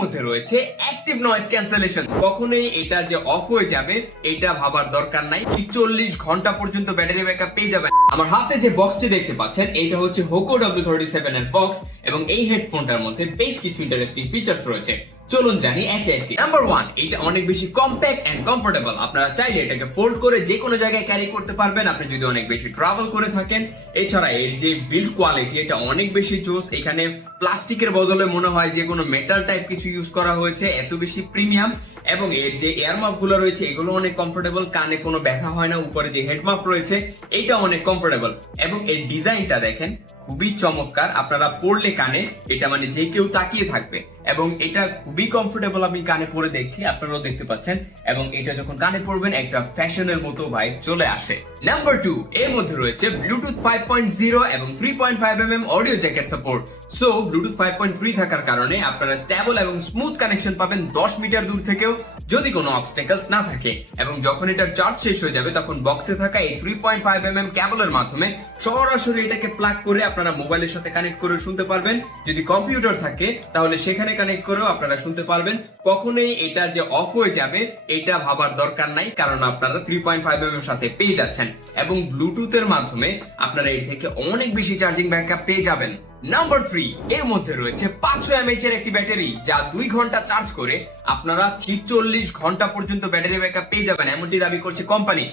মধ্যে রয়েছে active noise cancellation. কখনোই এটা যে অফ হয়ে যাবে এটা ভাবার দরকার নাই, 40 ঘন্টা পর্যন্ত ব্যাটারি ব্যাকআপ পেয়ে যাবেন। আমার হাতে যে বক্সটি দেখতে পাচ্ছেন এটা হচ্ছে হোকো W37 এর বক্স এবং এই হেডফোনটার মধ্যে বেশ কিছু ইন্টারেস্টিং ফিচার্স রয়েছে। চলুন জানি একে একে। নাম্বার 1, এটা অনেক বেশি কম্প্যাক্ট এন্ড কমফোর্টেবল। আপনারা চাইলে এটাকে ফোল্ড করে যে কোনো জায়গায় ক্যারি করতে পারবেন আপনি যদি অনেক বেশি ট্রাভেল করে থাকেন। এছাড়া এর যে বিল্ড কোয়ালিটি এটা অনেক বেশি জোস। এখানে প্লাস্টিকের বদলে মনে হয় যে কোনো মেটাল টাইপ কিছু ইউজ করা হয়েছে, এত বেশি প্রিমিয়াম। এবং এর যে এয়ার মাফ গুলো রয়েছে এগুলো অনেক কমফোর্টেবল, কানে কোনো ব্যথা হয় না। উপরে যে হেড মাফ রয়েছে এটা অনেক কমফোর্টেবল এবং এর ডিজাইনটা দেখেন খুবই চমৎকার। আপনারা পড়লে কানে এটা মানে যে কেউ তাকিয়ে থাকবে এবং এটা খুবই কমফোর্টেবল। আমি কানে পরে দেখছি, আপনারাও দেখতে পাচ্ছেন। এবং এটা যখন কানে পড়বেন একটা ফ্যাশনের মতো ভাইব চলে আসে। নাম্বার 2, এর মধ্যে রয়েছে ব্লুটুথ 5.0 এবং 3.5 audio jacket support. So Bluetooth 5.3 থাকার কারণে আপনারা স্টেবল এবং স্মুথ কানেকশন পাবেন 10 মিটার দূর থেকেও যদি কোনো অবস্টেকলস না থাকে। এবং যখন এটার চার্জ শেষ হয়ে যাবে তখন বক্সে থাকা এই 3.5 কেবলের মাধ্যমে সরাসরি এটাকে প্লাগ করে আপনারা মোবাইলের সাথে কানেক্ট করে শুনতে পারবেন। যদি কম্পিউটার থাকে তাহলে সেখানে কানেক্ট করেও আপনারা শুনতে পারবেন। কখনোই এটা যে অফ হয়ে যাবে এটা ভাবার দরকার নাই, কারণ আপনারা 3.5 সাথে পেয়ে যাচ্ছেন এবং ব্লুটুথের মাধ্যমে আপনারা এর থেকে অনেক বেশি চার্জিং ব্যাকআপ পেয়ে যাবেন। নাম্বার 3, এর মধ্যে রয়েছে 500 mAh এর একটি ব্যাটারি যা 2 ঘন্টা চার্জ করে আপনারা 40 ঘন্টা পর্যন্ত ব্যাটারি ব্যাকআপ পেয়ে যাবেন, এমনটি দাবি করছে কোম্পানি।